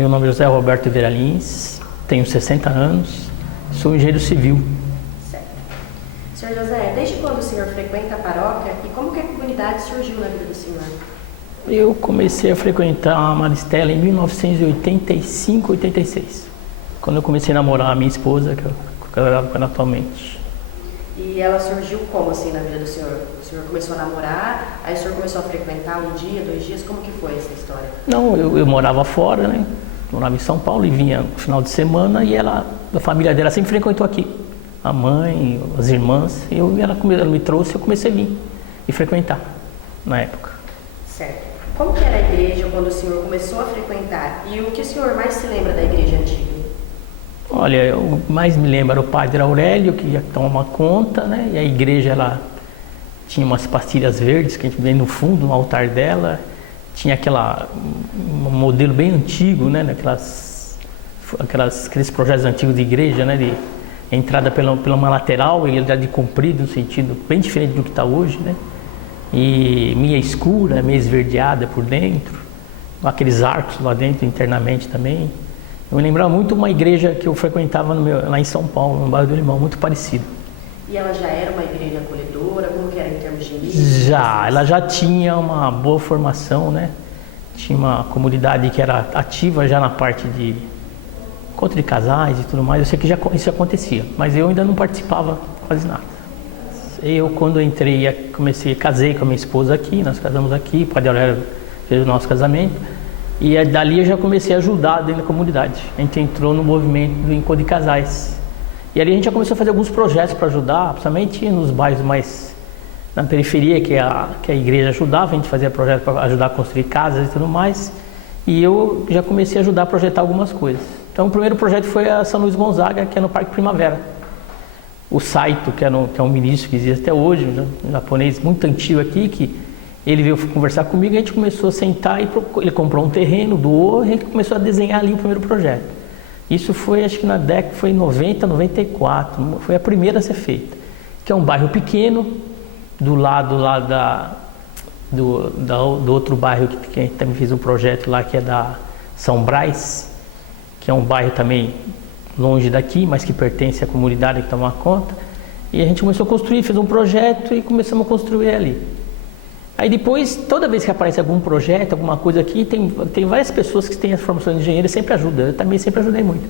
Meu nome é José Roberto Vieira Lins, tenho 60 anos, sou engenheiro civil. Certo. Senhor José, desde quando o senhor frequenta a paróquia e como que a comunidade surgiu na vida do senhor? Eu comecei a frequentar a Maristela em 1985, 86, quando eu comecei a namorar a minha esposa, que eu gravo atualmente. E ela surgiu como assim na vida do senhor? O senhor começou a namorar, aí o senhor começou a frequentar um dia, 2 dias, como que foi essa história? Não, eu morava fora, né? Morava em São Paulo e vinha no final de semana e ela, a família dela sempre frequentou aqui. A mãe, as irmãs, ela me trouxe e eu comecei a vir e frequentar na época. Certo. Como que era a igreja quando o senhor começou a frequentar? E o que o senhor mais se lembra da igreja antiga? Olha, eu mais me lembro era o padre Aurélio, que ia tomar conta, né? E a igreja, ela tinha umas pastilhas verdes que a gente vê no fundo, no altar dela. Tinha um modelo bem antigo, né? Aqueles projetos antigos de igreja, né? De entrada pela uma lateral e ele era de comprido, no sentido bem diferente do que está hoje, né? E meia escura, meia esverdeada por dentro, aqueles arcos lá dentro internamente também. Eu me lembrava muito uma igreja que eu frequentava lá em São Paulo, no bairro do Limão, muito parecido. E ela já era uma igreja acolhedora? Como que era em termos de início? Ela já tinha uma boa formação, né? Tinha uma comunidade que era ativa já na parte de encontro de casais e tudo mais. Eu sei que isso acontecia, mas eu ainda não participava quase nada. Eu, quando entrei, casei com a minha esposa aqui, nós casamos aqui, o padre Aurélio fez o nosso casamento. E dali eu já comecei a ajudar dentro da comunidade. A gente entrou no movimento do encontro de casais. E ali a gente já começou a fazer alguns projetos para ajudar, principalmente nos bairros mais na periferia, que a igreja ajudava, a gente fazia projetos para ajudar a construir casas e tudo mais. E eu já comecei a ajudar a projetar algumas coisas. Então o primeiro projeto foi a São Luís Gonzaga, que é no Parque Primavera. O Saito, que é um ministro que existe até hoje, um japonês muito antigo aqui, que ele veio conversar comigo, a gente começou a sentar e ele comprou um terreno, doou, e a gente começou a desenhar ali o primeiro projeto. Isso foi, acho que na década, foi em 90, 94, foi a primeira a ser feita. Que é um bairro pequeno, do lado lá do outro bairro que a gente também fez um projeto lá, que é da São Brás, que é um bairro também longe daqui, mas que pertence à comunidade que toma conta. E a gente começou a construir, fez um projeto e começamos a construir ali. Aí depois, toda vez que aparece algum projeto, alguma coisa aqui, tem várias pessoas que têm a formação de engenheiro e sempre ajudam. Eu também sempre ajudei muito.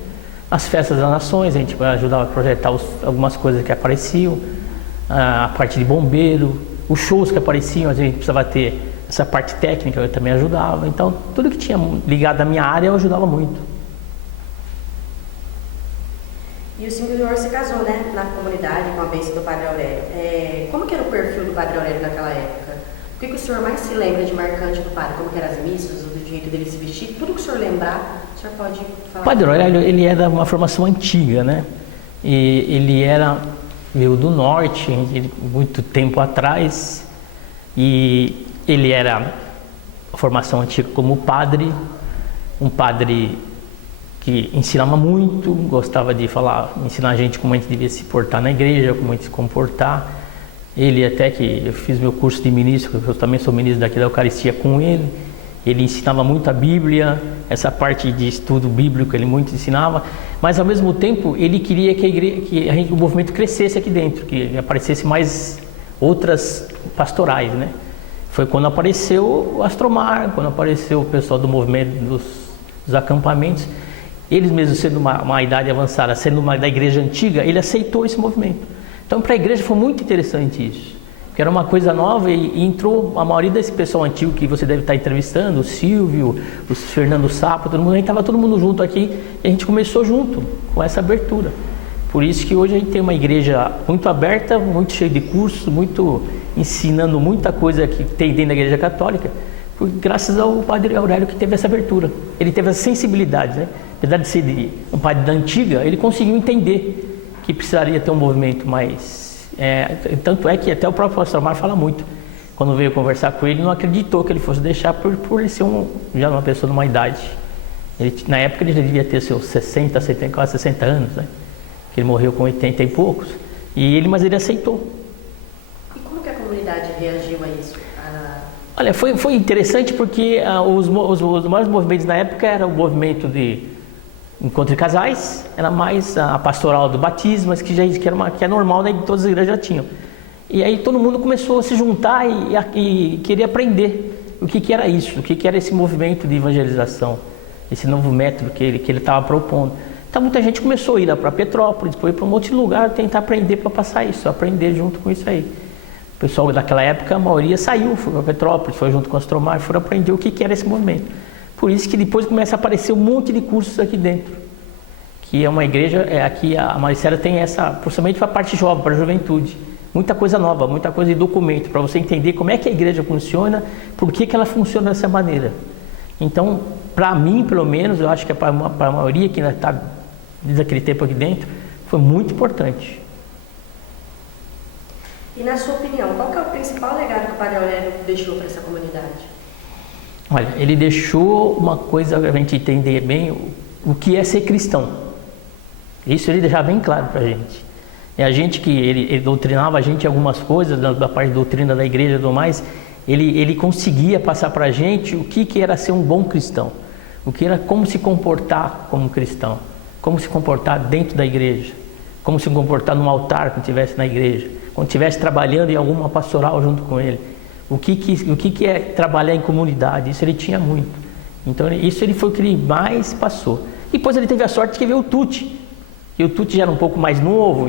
As festas das nações, a gente ajudava a projetar algumas coisas que apareciam, a parte de bombeiro, os shows que apareciam, a gente precisava ter essa parte técnica, eu também ajudava. Então, tudo que tinha ligado à minha área, eu ajudava muito. E o senhor se casou, né, na comunidade com a bênção do Padre Aurélio. Como que era o perfil do Padre Aurélio naquela época? O que o senhor mais se lembra de marcante do padre? Como que eram as missas, do jeito dele se vestir? Tudo que o senhor lembrar, o senhor pode falar. O Padre Aurélio, ele era uma formação antiga, né? E ele veio do norte, muito tempo atrás, e ele era a formação antiga como padre, um padre que ensinava muito, gostava de ensinar a gente como a gente devia se portar na igreja, como a gente se comportar. Ele até que eu fiz meu curso de ministro, eu também sou ministro daqui da Eucaristia com ele. Ele ensinava muito a Bíblia, essa parte de estudo bíblico ele muito ensinava, mas ao mesmo tempo ele queria que o movimento crescesse aqui dentro, que aparecesse mais outras pastorais, né? Foi quando apareceu o Astromar, quando apareceu o pessoal do movimento dos acampamentos. Eles mesmos sendo uma idade avançada, sendo uma da igreja antiga, ele aceitou esse movimento. Então, para a igreja foi muito interessante isso, porque era uma coisa nova e entrou a maioria desse pessoal antigo que você deve estar entrevistando, o Silvio, o Fernando Sapo, todo mundo, a gente estava todo mundo junto aqui e a gente começou junto, com essa abertura. Por isso que hoje a gente tem uma igreja muito aberta, muito cheia de cursos, muito ensinando muita coisa que tem dentro da igreja católica, graças ao Padre Aurélio que teve essa abertura. Ele teve essa sensibilidade, né? Apesar de ser um padre da antiga, ele conseguiu entender que precisaria ter um movimento mais... tanto é que até o próprio pastor Mar fala muito. Quando veio conversar com ele, não acreditou que ele fosse deixar por ele ser já uma pessoa de uma idade. Na época ele já devia ter seus 60, 70, quase 60 anos, né? Que ele morreu com 80 e poucos. Mas ele aceitou. E como que a comunidade reagiu a isso? Olha, foi interessante porque os maiores movimentos na época era o movimento de encontro de casais, era mais a pastoral do batismo, mas que é normal, né, que todas as igrejas já tinham. E aí todo mundo começou a se juntar e querer aprender o que era isso, o que era esse movimento de evangelização, esse novo método que ele estava propondo. Então muita gente começou a ir lá para Petrópolis, depois para um monte de lugar, tentar aprender para passar isso, aprender junto com isso aí. O pessoal daquela época, a maioria saiu, foi para Petrópolis, foi junto com os Astromar, foram aprender o que era esse movimento. Por isso que depois começa a aparecer um monte de cursos aqui dentro. Que é uma igreja, aqui a Maricela tem essa, principalmente para a parte jovem, para a juventude. Muita coisa nova, muita coisa de documento, para você entender como é que a igreja funciona, por que ela funciona dessa maneira. Então, para mim, pelo menos, eu acho que para a maioria que ainda está desde aquele tempo aqui dentro, foi muito importante. E na sua opinião, qual que é o principal legado que o Padre Aurélio deixou para essa comunidade? Olha, ele deixou uma coisa para a gente entender bem o que é ser cristão. Isso ele deixava bem claro para a gente. E a gente que ele doutrinava a gente algumas coisas da parte da doutrina da igreja e tudo mais, ele conseguia passar para a gente o que era ser um bom cristão, o que era como se comportar como cristão, como se comportar dentro da igreja, como se comportar no altar quando estivesse na igreja, quando estivesse trabalhando em alguma pastoral junto com ele, o que é trabalhar em comunidade. Isso ele tinha muito. Então isso ele foi o que ele mais passou. E depois ele teve a sorte de ver o Tuti. E o Tuti já era um pouco mais novo,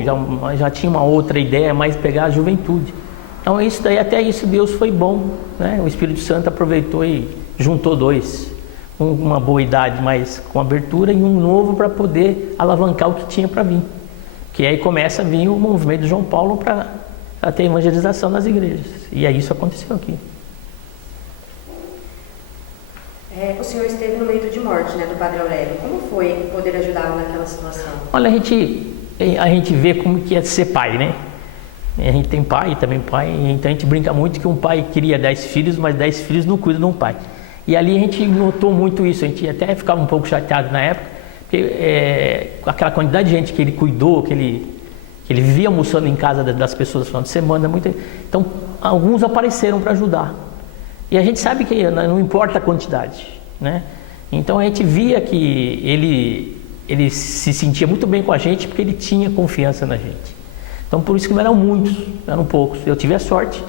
já tinha uma outra ideia, mais pegar a juventude. Então isso daí, até isso Deus foi bom, né? O Espírito Santo aproveitou e juntou dois. Uma boa idade, mas com abertura, e um novo para poder alavancar o que tinha para vir. Que aí começa a vir o movimento de João Paulo para ter evangelização nas igrejas. E aí isso aconteceu aqui. O senhor esteve no leito de morte, né, do Padre Aurélio. Como foi poder ajudá-lo naquela situação? Olha, a gente vê como que é ser pai, né? A gente tem pai, também pai, então a gente brinca muito que um pai queria 10 filhos, mas 10 filhos não cuidam de um pai. E ali a gente notou muito isso, a gente até ficava um pouco chateado na época, porque aquela quantidade de gente que ele cuidou, que ele vivia almoçando em casa das pessoas no final de semana, então alguns apareceram para ajudar. E a gente sabe que não importa a quantidade, né? Então a gente via que ele se sentia muito bem com a gente porque ele tinha confiança na gente. Então por isso que não eram muitos, eram poucos. Eu tive a sorte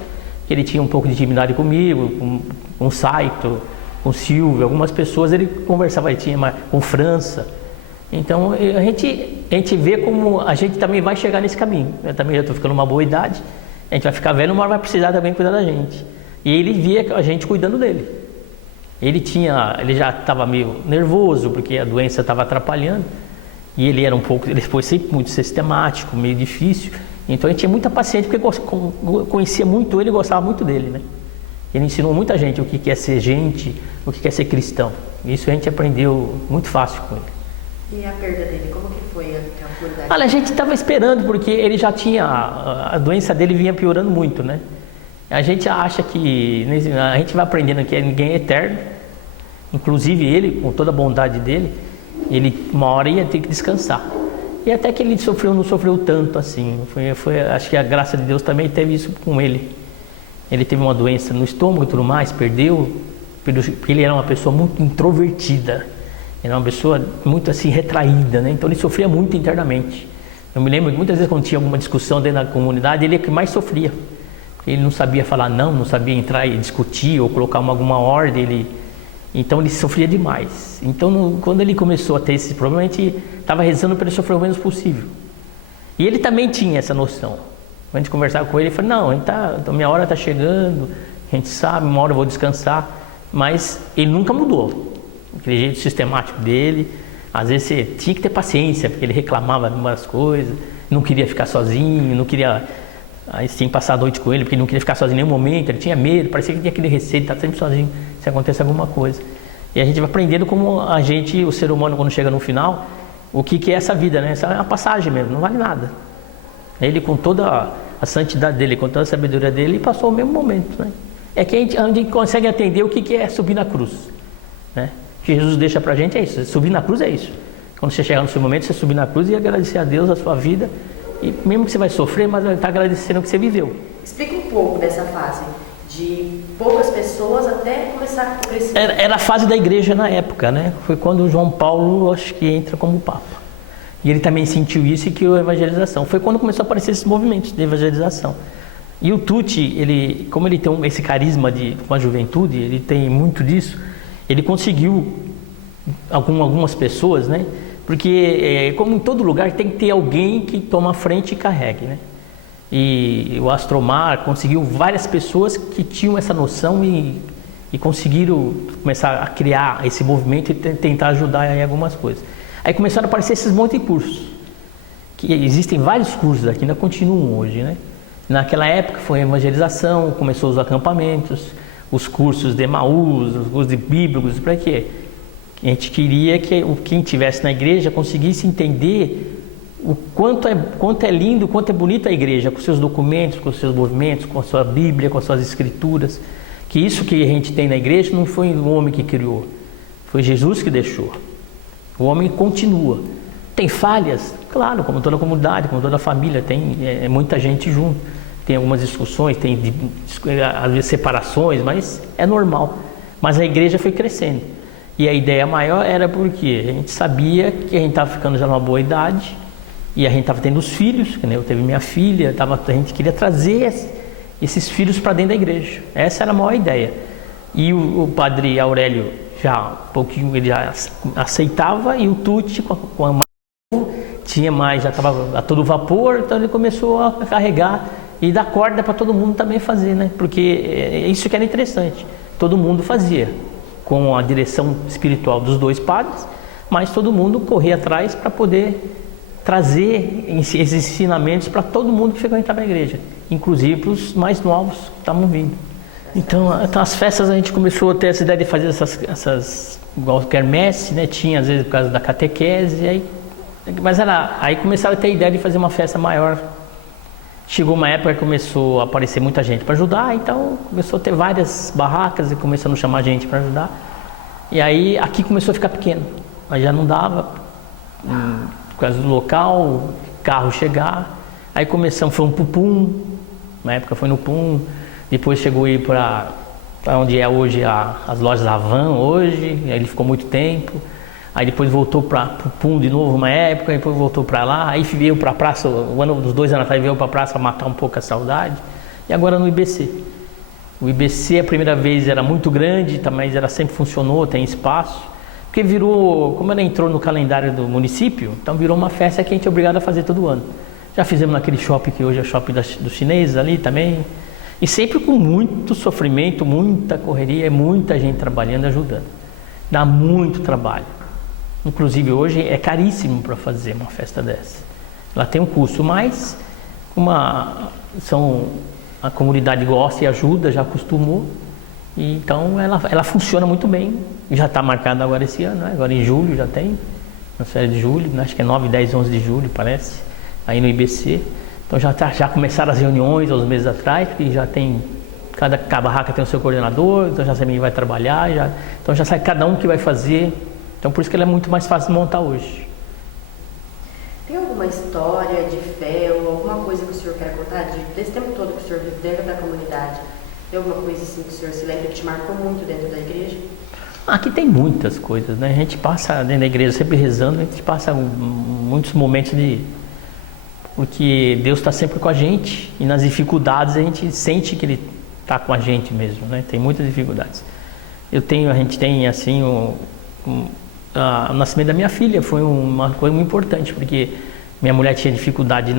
que ele tinha um pouco de intimidade comigo, com o Saito, com o Silvio, algumas pessoas ele conversava, ele tinha com França. Então a gente vê como a gente também vai chegar nesse caminho. Eu também já estou ficando uma boa idade, a gente vai ficar velho, uma hora vai precisar também cuidar da gente. E ele via a gente cuidando dele. Ele já estava meio nervoso porque a doença estava atrapalhando. E ele foi sempre muito sistemático, meio difícil. Então a gente tinha muita paciência porque conhecia muito ele e gostava muito dele, né? Ele ensinou muita gente o que é ser gente, o que é ser cristão. Isso a gente aprendeu muito fácil com ele. E a perda dele, como que foi a cuidade? Olha, a gente estava esperando porque ele já tinha, a doença dele vinha piorando muito, né? A gente acha que, a gente vai aprendendo que ninguém é eterno, inclusive ele, com toda a bondade dele, ele uma hora ia ter que descansar. E até que ele não sofreu tanto assim. Acho que a graça de Deus também teve isso com ele. Ele teve uma doença no estômago e tudo mais, perdeu, porque ele era uma pessoa muito introvertida. Ele era uma pessoa muito assim retraída, né? Então ele sofria muito internamente. Eu me lembro que muitas vezes quando tinha alguma discussão dentro da comunidade, ele é que mais sofria. Ele não sabia falar não sabia entrar e discutir ou colocar alguma ordem, então ele sofria demais. Então quando ele começou a ter esse problema, a gente estava rezando para ele sofrer o menos possível. E ele também tinha essa noção. Quando a gente conversava com ele, ele falou, não, minha hora está chegando, a gente sabe, uma hora eu vou descansar. Mas ele nunca mudou. Aquele jeito sistemático dele. Às vezes você tinha que ter paciência, porque ele reclamava de umas coisas, não queria ficar sozinho, não queria... Aí você tinha que passar a noite com ele, porque ele não queria ficar sozinho em nenhum momento, ele tinha medo, parecia que tinha aquele receio de estar sempre sozinho, se acontece alguma coisa. E a gente vai aprendendo como o ser humano, quando chega no final, o que é essa vida, né? Essa é uma passagem mesmo, não vale nada. Ele, com toda a santidade dele, com toda a sabedoria dele, passou o mesmo momento, né? É que a gente consegue entender o que é subir na cruz, né? O que Jesus deixa pra gente é isso, subir na cruz é isso. Quando você chegar no seu momento, você subir na cruz e agradecer a Deus a sua vida. E mesmo que você vai sofrer, mas vai estar agradecendo o que você viveu. Explica um pouco dessa fase de poucas pessoas até começar a crescer? Era a fase da igreja na época, né? Foi quando o João Paulo, acho que entra como Papa. E ele também sentiu isso e criou a evangelização. Foi quando começou a aparecer esses movimentos de evangelização. E o Tucci, ele, como ele tem esse carisma com a juventude, ele tem muito disso, ele conseguiu algumas pessoas, né? Porque, como em todo lugar, tem que ter alguém que toma a frente e carregue, né? E o Astromar conseguiu várias pessoas que tinham essa noção e conseguiram começar a criar esse movimento e tentar ajudar em algumas coisas. Aí começaram a aparecer esses monte de cursos, que existem vários cursos aqui, ainda continuam hoje, né? Naquela época foi a evangelização, começou os acampamentos, os cursos de Emaús, os cursos de bíblicos, para quê? A gente queria que quem estivesse na igreja conseguisse entender o quanto é lindo, o quanto é bonita a igreja, com seus documentos, com seus movimentos, com a sua Bíblia, com as suas escrituras. Que isso que a gente tem na igreja não foi o homem que criou, foi Jesus que deixou. O homem continua. Tem falhas? Claro, como toda a comunidade, como toda a família, tem muita gente junto. Tem algumas discussões, tem às vezes separações, mas é normal. Mas a igreja foi crescendo. E a ideia maior era porque a gente sabia que a gente estava ficando já numa boa idade e a gente estava tendo os filhos, que nem eu teve minha filha, a gente queria trazer esses filhos para dentro da igreja. Essa era a maior ideia. E o padre Aurélio já um pouquinho ele já aceitava, e o Tucci com a tinha mais, já estava a todo vapor, então ele começou a carregar e dar corda para todo mundo também fazer, né? Porque isso que era interessante, todo mundo fazia, com a direção espiritual dos dois padres, mas todo mundo corria atrás para poder trazer esses ensinamentos para todo mundo que frequentava a igreja, inclusive para os mais novos que estavam vindo. Então as festas a gente começou a ter essa ideia de fazer essas igual quermesse, né? Tinha às vezes por causa da catequese, aí começaram a ter a ideia de fazer uma festa maior. Chegou uma época que começou a aparecer muita gente para ajudar, então começou a ter várias barracas e começaram a chamar gente para ajudar. E aí aqui começou a ficar pequeno, aí já não dava, por causa do local, carro chegar. Aí começamos, foi um Pupum, na época foi no Pum, depois chegou a ir para onde é hoje as lojas Avan hoje, aí ele ficou muito tempo. Aí depois voltou para o Pum de novo uma época, depois voltou para lá, aí veio para a praça, dos 2 anos atrás veio para a praça matar um pouco a saudade, e agora no IBC. O IBC a primeira vez era muito grande, mas ela sempre funcionou, tem espaço, porque virou, como ela entrou no calendário do município, então virou uma festa que a gente é obrigado a fazer todo ano. Já fizemos naquele shopping que hoje é o shopping dos chineses ali também, e sempre com muito sofrimento, muita correria, muita gente trabalhando, ajudando. Dá muito trabalho. Inclusive hoje é caríssimo para fazer uma festa dessa. Ela tem um custo, mas a comunidade gosta e ajuda, já acostumou. E então ela funciona muito bem. Já está marcada agora esse ano, né? Agora em julho já tem, na férias de julho, né? Acho que é 9, 10, 11 de julho, parece, aí no IBC. Então já começaram as reuniões há uns meses atrás, porque já tem, cada barraca tem o seu coordenador, então já sabe quem vai trabalhar, então já sabe cada um que vai fazer. Então por isso que ela é muito mais fácil de montar hoje. Tem alguma história de fé ou alguma coisa que o senhor quer contar desse tempo todo que o senhor vive dentro da comunidade? Tem alguma coisa assim que o senhor se lembra que te marcou muito dentro da igreja? Aqui tem muitas coisas, né? A gente passa dentro da igreja sempre rezando, a gente passa muitos momentos porque Deus está sempre com a gente, e nas dificuldades a gente sente que Ele está com a gente mesmo, né? Tem muitas dificuldades. A gente tem assim o nascimento da minha filha foi uma coisa muito importante, porque minha mulher tinha dificuldade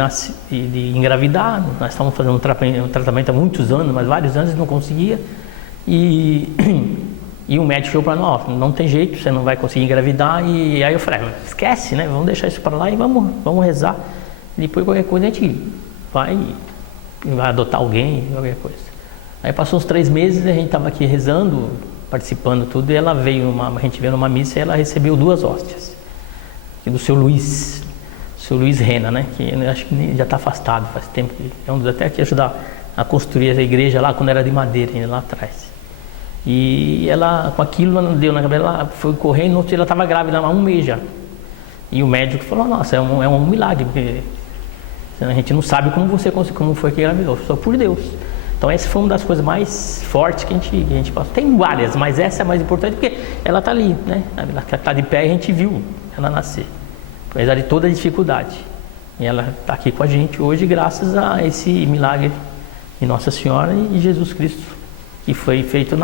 de engravidar, nós estávamos fazendo um tratamento há muitos anos, mas vários anos não conseguia, e o médico falou para nós, não tem jeito, você não vai conseguir engravidar, e aí eu falei, esquece, né, vamos deixar isso para lá e vamos rezar, e depois qualquer coisa a gente vai adotar alguém, qualquer coisa. Aí passou uns 3 meses, a gente estava aqui rezando, participando tudo, e a gente veio numa missa e ela recebeu 2 hóstias, aqui do seu Luiz Rena, né, que eu acho que já está afastado faz tempo, é um dos até que ajudar a construir a igreja lá, quando era de madeira, ainda lá atrás. E ela, com aquilo, ela deu na cabeça, ela foi correndo, ela estava grávida há 1 mês já. E o médico falou, nossa, é um milagre, porque a gente não sabe como foi que engravidou, só por Deus. Então essa foi uma das coisas mais fortes que a gente passou. Tem várias, mas essa é a mais importante porque ela está ali, né? Ela está de pé e a gente viu ela nascer, apesar de toda a dificuldade. E ela está aqui com a gente hoje graças a esse milagre de Nossa Senhora e Jesus Cristo, que foi feito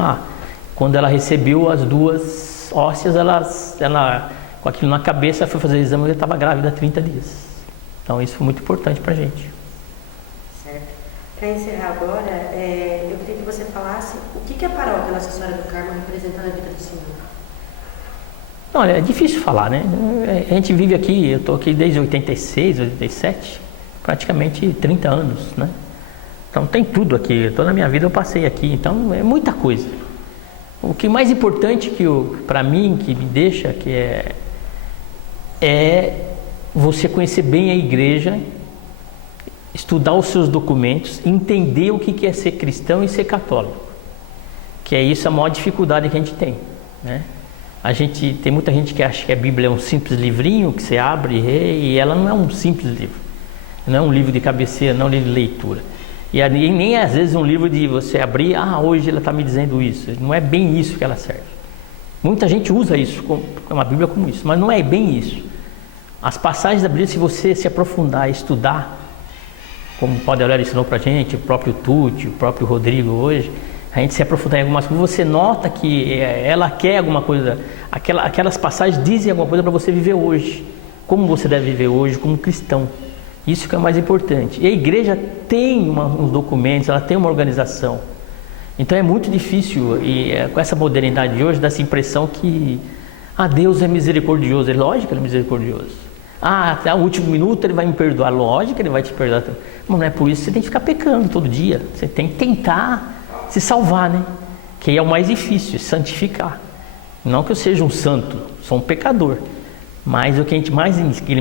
quando ela recebeu as duas ósseas, ela com aquilo na cabeça foi fazer o exame e ela estava grávida há 30 dias. Então isso foi muito importante para a gente. Certo. Para encerrar agora, eu queria que você falasse o que a paróquia Nossa Senhora do Carmo representa na vida do Senhor. Olha, é difícil falar, né? A gente vive aqui, eu estou aqui desde 86, 87, praticamente 30 anos, né? Então tem tudo aqui, toda a minha vida eu passei aqui, então é muita coisa. O que mais importante para mim, que me deixa, que é você conhecer bem a igreja, estudar os seus documentos, entender o que é ser cristão e ser católico. Que é isso a maior dificuldade que a gente tem, né? Tem muita gente que acha que a Bíblia é um simples livrinho que você abre e ela não é um simples livro. Não é um livro de cabeceira, não é um livro de leitura. E nem às vezes um livro de você abrir, hoje ela está me dizendo isso. Não é bem isso que ela serve. Muita gente usa isso, uma Bíblia como isso, mas não é bem isso. As passagens da Bíblia, se você se aprofundar e estudar, como o Padre Aurélio ensinou para a gente, o próprio Tucci, o próprio Rodrigo hoje, a gente se aprofundar em algumas coisas, você nota que ela quer alguma coisa, aquelas passagens dizem alguma coisa para você viver hoje, como você deve viver hoje como cristão. Isso que é o mais importante. E a igreja tem uns documentos, ela tem uma organização. Então é muito difícil, com essa modernidade de hoje, dá essa impressão que Deus é misericordioso. É lógico que ele é misericordioso. Até o último minuto ele vai me perdoar. Lógico que ele vai te perdoar. Mas não é por isso que você tem que ficar pecando todo dia. Você tem que tentar se salvar, né? Que é o mais difícil, santificar. Não que eu seja um santo, sou um pecador. Mas o que ele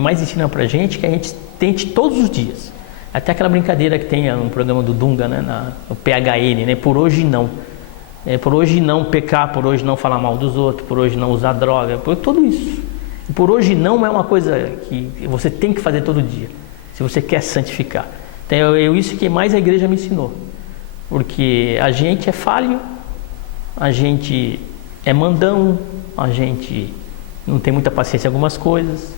mais ensina pra gente é que a gente tente todos os dias. Até aquela brincadeira que tem no programa do Dunga, né? No PHN, né? Por hoje não. Por hoje não pecar, por hoje não falar mal dos outros, por hoje não usar droga, por tudo isso. E por hoje não é uma coisa que você tem que fazer todo dia, se você quer santificar. Então isso que mais a igreja me ensinou. Porque a gente é falho, a gente é mandão, a gente não tem muita paciência em algumas coisas,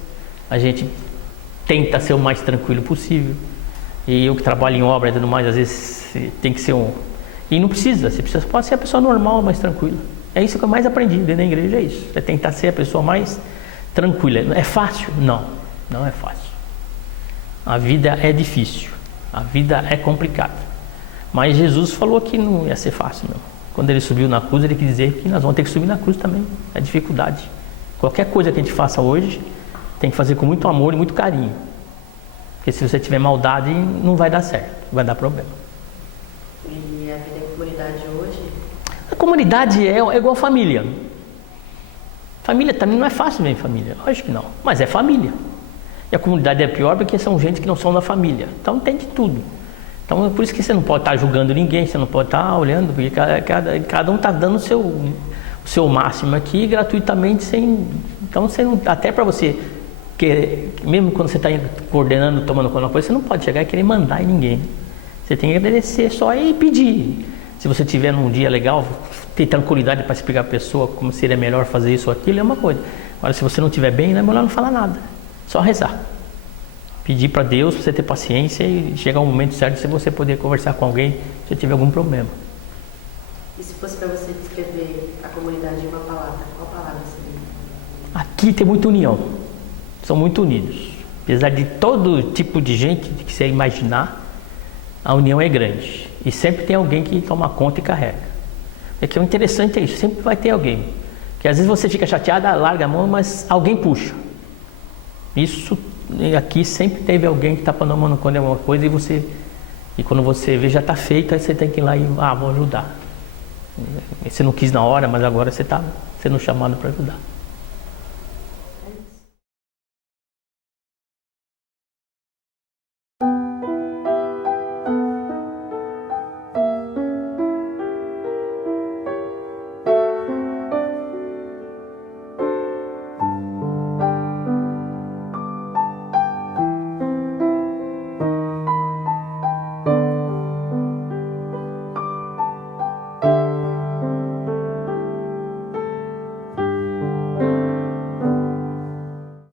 a gente tenta ser o mais tranquilo possível. E eu que trabalho em obra e tudo mais, às vezes tem que ser E não precisa, pode ser a pessoa normal, mais tranquila. É isso que eu mais aprendi dentro da igreja, é isso. É tentar ser a pessoa mais tranquila. É fácil? Não, não é fácil. A vida é difícil, a vida é complicada. Mas Jesus falou que não ia ser fácil, não. Quando ele subiu na cruz, ele quis dizer que nós vamos ter que subir na cruz também. É dificuldade. Qualquer coisa que a gente faça hoje, tem que fazer com muito amor e muito carinho. Porque se você tiver maldade, não vai dar certo, vai dar problema. E a vida em comunidade hoje? A comunidade é igual família. Família também não é fácil ver família, lógico que não, mas é família. E a comunidade é pior porque são gente que não são da família. Então tem de tudo. Então é por isso que você não pode estar julgando ninguém, você não pode estar olhando, porque cada um está dando o seu máximo aqui gratuitamente, então você não, até para você, mesmo quando você está coordenando, tomando conta de uma coisa, você não pode chegar e querer mandar em ninguém. Você tem que agradecer só e pedir. Se você tiver num dia legal, ter tranquilidade para explicar a pessoa como seria melhor fazer isso ou aquilo, é uma coisa. Agora, se você não estiver bem, não é melhor não falar nada. Só rezar. Pedir para Deus, para você ter paciência e chegar um momento certo de você poder conversar com alguém se tiver algum problema. E se fosse para você descrever a comunidade em uma palavra, qual palavra seria? Aqui tem muita união. São muito unidos. Apesar de todo tipo de gente que você imaginar, a união é grande. E sempre tem alguém que toma conta e carrega. Porque o interessante é isso, sempre vai ter alguém. Que às vezes você fica chateado, larga a mão, mas alguém puxa. Isso aqui sempre teve alguém que está pondo a mão quando é alguma coisa e quando você vê já está feito, aí você tem que ir lá e vou ajudar. Você não quis na hora, mas agora você está sendo chamado para ajudar.